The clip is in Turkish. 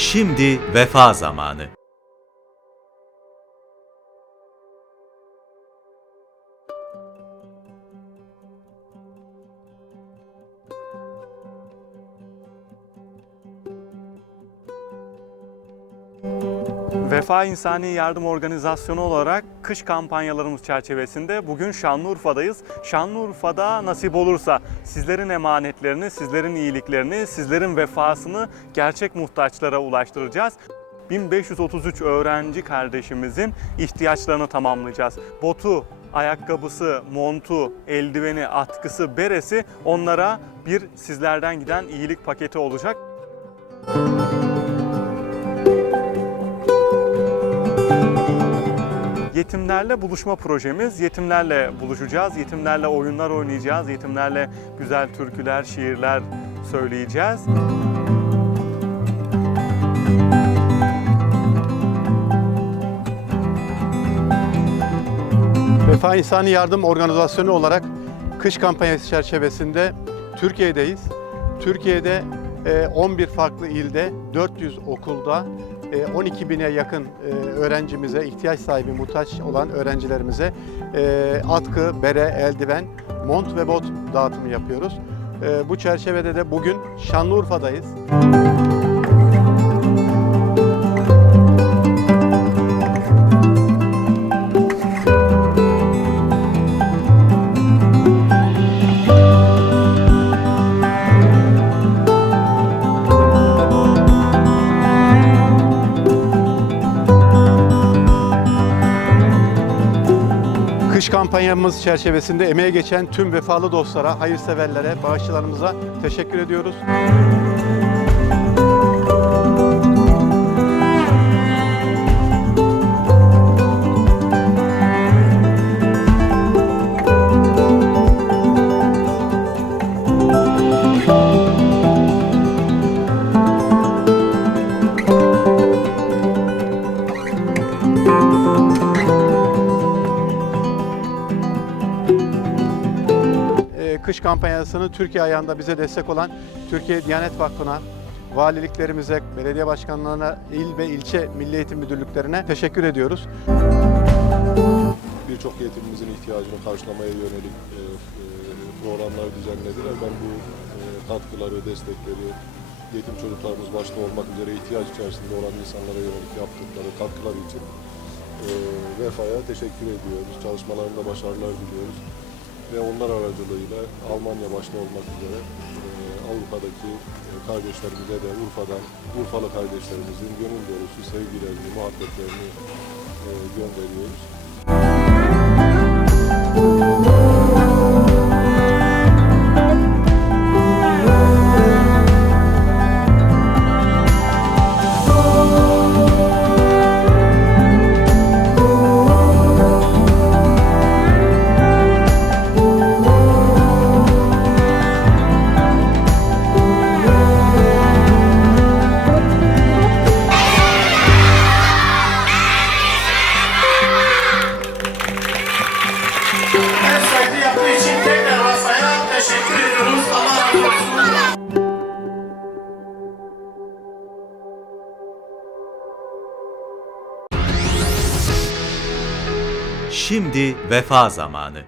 Şimdi vefa zamanı. Vefa İnsani Yardım Organizasyonu olarak kış kampanyalarımız çerçevesinde bugün Şanlıurfa'dayız. Şanlıurfa'da nasip olursa sizlerin emanetlerini, sizlerin iyiliklerini, sizlerin vefasını gerçek muhtaçlara ulaştıracağız. 1533 öğrenci kardeşimizin ihtiyaçlarını tamamlayacağız. Botu, ayakkabısı, montu, eldiveni, atkısı, beresi onlara bir sizlerden giden iyilik paketi olacak. Yetimlerle buluşma projemiz. Yetimlerle buluşacağız, yetimlerle oyunlar oynayacağız, yetimlerle güzel türküler, şiirler söyleyeceğiz. Vefa İnsani Yardım Organizasyonu olarak kış kampanyası çerçevesinde Türkiye'deyiz. Türkiye'de e, 11 farklı ilde 400 okulda e, 12 bine yakın e, öğrencimize, ihtiyaç sahibi, muhtaç olan öğrencilerimize e, atkı, bere, eldiven, mont ve bot dağıtımı yapıyoruz. E, Bu çerçevede de bugün Şanlıurfa'dayız. Kış kampanyamız çerçevesinde emeğe geçen tüm vefalı dostlara, hayırseverlere, bağışçılarımıza teşekkür ediyoruz. Ee, kış kampanyasını Türkiye ayağında bize destek olan Türkiye Diyanet Vakfı'na, valiliklerimize, belediye başkanlarına, il ve ilçe milli eğitim müdürlüklerine teşekkür ediyoruz. birçok yetimimizin ihtiyacını karşılamaya yönelik e, e, programlar düzenlediler. Ben bu e, katkıları, destekleri, yetim çocuklarımız başta olmak üzere ihtiyaç içerisinde olan insanlara yönelik yaptıkları katkılar için e, Vefa'ya teşekkür ediyoruz. Çalışmalarında başarılar diliyoruz. Ve onlar aracılığıyla Almanya başta olmak üzere Avrupa'daki kardeşlerimize de Urfa'dan, Urfalı kardeşlerimizin gönül dolusu sevgilerini, muhabbetlerini gönderiyoruz. Ev Şimdi vefa zamanı.